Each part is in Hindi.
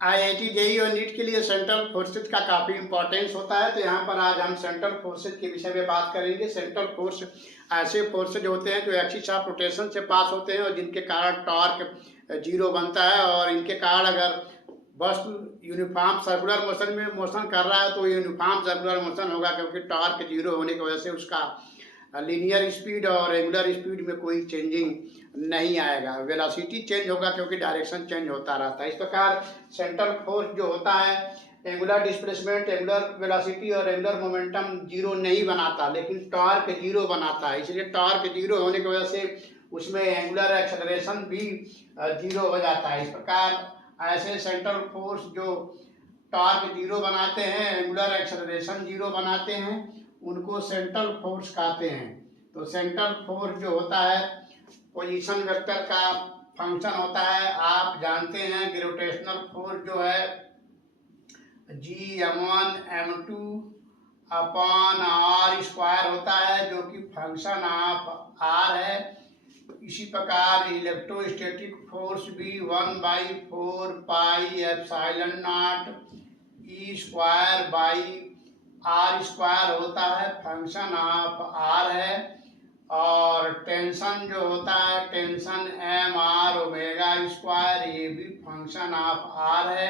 आईआईटी जेईई और नीट के लिए सेंट्रल फोर्सेज का काफ़ी इंपॉर्टेंस होता है। तो यहाँ पर आज हम सेंट्रल फोर्सेज के विषय में बात करेंगे। सेंट्रल फोर्स ऐसे फोर्सेज होते हैं जो एक्सिस ऑफ रोटेशन से पास होते हैं और जिनके कारण टॉर्क जीरो बनता है। और इनके कारण अगर वस्तु यूनिफॉर्म सर्कुलर मोशन में मोशन कर रहा है तो यूनिफॉर्म सर्कुलर मोशन होगा, क्योंकि टॉर्क जीरो होने की वजह से उसका लीनियर स्पीड और रेगुलर स्पीड में कोई चेंजिंग नहीं आएगा। वेलोसिटी चेंज होगा क्योंकि डायरेक्शन चेंज होता रहता है। इस प्रकार सेंट्रल फोर्स जो होता है एंगुलर डिस्प्लेसमेंट, एंगुलर वेलोसिटी और एंगुलर मोमेंटम जीरो नहीं बनाता, लेकिन टॉर्क जीरो बनाता है। इसलिए टॉर्क जीरो होने की वजह से उसमें एंगुलर एक्सेलरेशन भी जीरो हो जाता है। इस प्रकार ऐसे सेंट्रल फोर्स जो टॉर्क जीरो बनाते हैं, एंगुलर एक्सेलरेशन जीरो बनाते हैं, उनको सेंट्रल फोर्स कहते हैं। तो सेंट्रल फोर्स जो होता है पोजीशन वेक्टर का फंक्शन होता है। आप जानते हैं ग्रेविटेशनल फोर्स जो है G m1 m2 upon are square होता है, जो कि फंक्शन ऑफ आर है। इसी प्रकार इलेक्ट्रोस्टैटिक फोर्स भी 1/4 pi epsilon not E square by R square होता है, फंक्शन ऑफ आर है। और टेंशन जो होता है tension M R omega square, ये भी फंक्शन ऑफ आर है।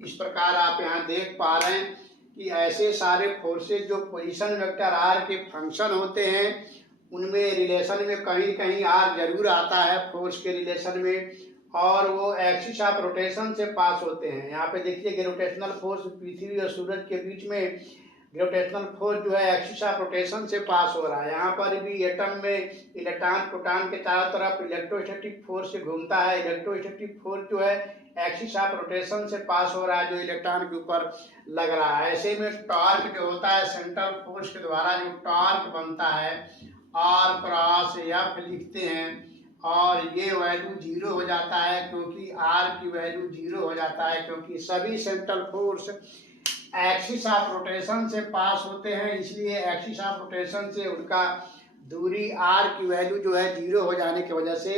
इस प्रकार आप यहाँ देख पा रहे हैं कि ऐसे सारे फोर्सेज जो पोजीशन वेक्टर आर के फंक्शन होते हैं उनमें रिलेशन में कहीं कहीं आर जरूर आता है फोर्स के रिलेशन में, और वो एक्सिस ऑफ रोटेशन से पास होते हैं। यहाँ पे देखिए ग्रेविटेशनल फोर्स पृथ्वी और सूरज के बीच में ग्रेविटेशनल फोर्स जो है एक्सिस ऑफ रोटेशन से पास हो रहा है। यहाँ पर भी एटम में इलेक्ट्रॉन प्रोटॉन के चारों तरफ इलेक्ट्रोस्टैटिक फोर्स से घूमता है। इलेक्ट्रोस्टैटिक फोर्स जो है एक्सिस ऑफ रोटेशन से पास हो रहा है, जो इलेक्ट्रॉन के ऊपर लग रहा है। ऐसे में टॉर्क जो होता है सेंट्रल फोर्स के द्वारा जो टॉर्क बनता है आर क्रॉस एफ लिखते हैं, और ये वैल्यू जीरो हो जाता है क्योंकि आर की वैल्यू जीरो हो जाता है, क्योंकि सभी central force axis of rotation से पास होते हैं। इसलिए एक्सिस ऑफ रोटेशन से उनका दूरी आर की वैल्यू जो है जीरो हो जाने की वजह से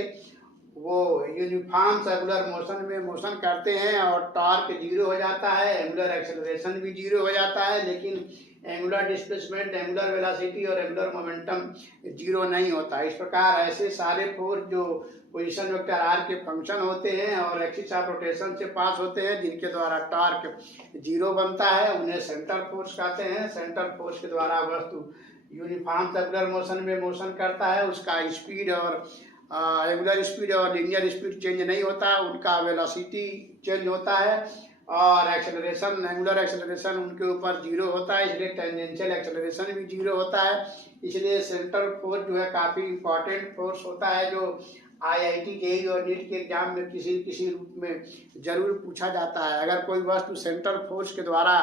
वो यूनिफॉर्म सर्कुलर मोशन में मोशन करते हैं और टॉर्क जीरो हो जाता है, एंगुलर एक्सेलरेशन भी जीरो हो जाता है, लेकिन एंगुलर डिस्प्लेसमेंट, एंगुलर वेलोसिटी और एंगुलर मोमेंटम जीरो नहीं होता। इस प्रकार ऐसे सारे फोर्स जो पोजीशन वेक्टर आर के फंक्शन होते हैं और एक्सिस ऑफ रोटेशन से पास होते हैं, जिनके द्वारा टॉर्क जीरो बनता है, उन्हें सेंट्रल फोर्स कहते हैं। सेंट्रल फोर्स के द्वारा वस्तु यूनिफॉर्म सर्कुलर मोशन में मोशन करता है, उसका स्पीड और एंगुलर स्पीड और लीनियर स्पीड चेंज नहीं होता, उनका वेलोसिटी चेंज होता है और एक्सेलरेशन, एंगुलर एक्सेलरेशन उनके ऊपर जीरो होता है, इसलिए टेंजेंशियल एक्सेलरेशन भी जीरो होता है। इसलिए सेंट्रल फोर्स जो है काफ़ी इंपॉर्टेंट फोर्स होता है, जो आईआईटी जेईई और नीट के एग्जाम में किसी रूप में जरूर पूछा जाता है। अगर कोई वस्तु सेंट्रल फोर्स के द्वारा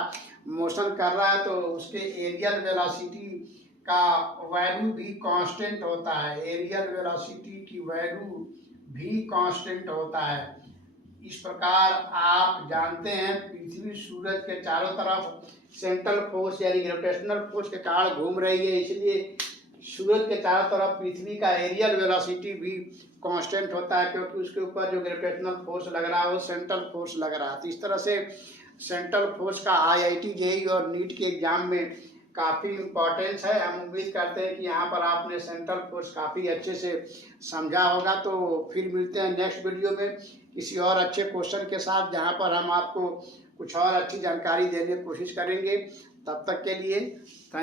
मोशन कर रहा है तो उसके एरियल वेलोसिटी का वैल्यू भी कांस्टेंट होता है, एरियल वेलोसिटी की वैल्यू भी कांस्टेंट होता है। इस प्रकार आप जानते हैं पृथ्वी सूरज के चारों तरफ सेंट्रल फोर्स यानी ग्रेविटेशनल फोर्स के कारण घूम रही है, इसलिए सूरज के चारों तरफ पृथ्वी का एरियल वेलोसिटी भी कांस्टेंट होता है, क्योंकि उसके ऊपर जो ग्रेविटेशनल फोर्स लग रहा है वो सेंट्रल फोर्स लग रहा है। तो इस तरह से सेंट्रल फोर्स का आईआईटी जेईई और नीट के एग्जाम में काफ़ी इम्पोर्टेंस है। हम उम्मीद करते हैं कि यहाँ पर आपने सेंट्रल फोर्स काफ़ी अच्छे से समझा होगा। तो फिर मिलते हैं नेक्स्ट वीडियो में किसी और अच्छे क्वेश्चन के साथ, जहाँ पर हम आपको कुछ और अच्छी जानकारी देने की कोशिश करेंगे। तब तक के लिए थैंक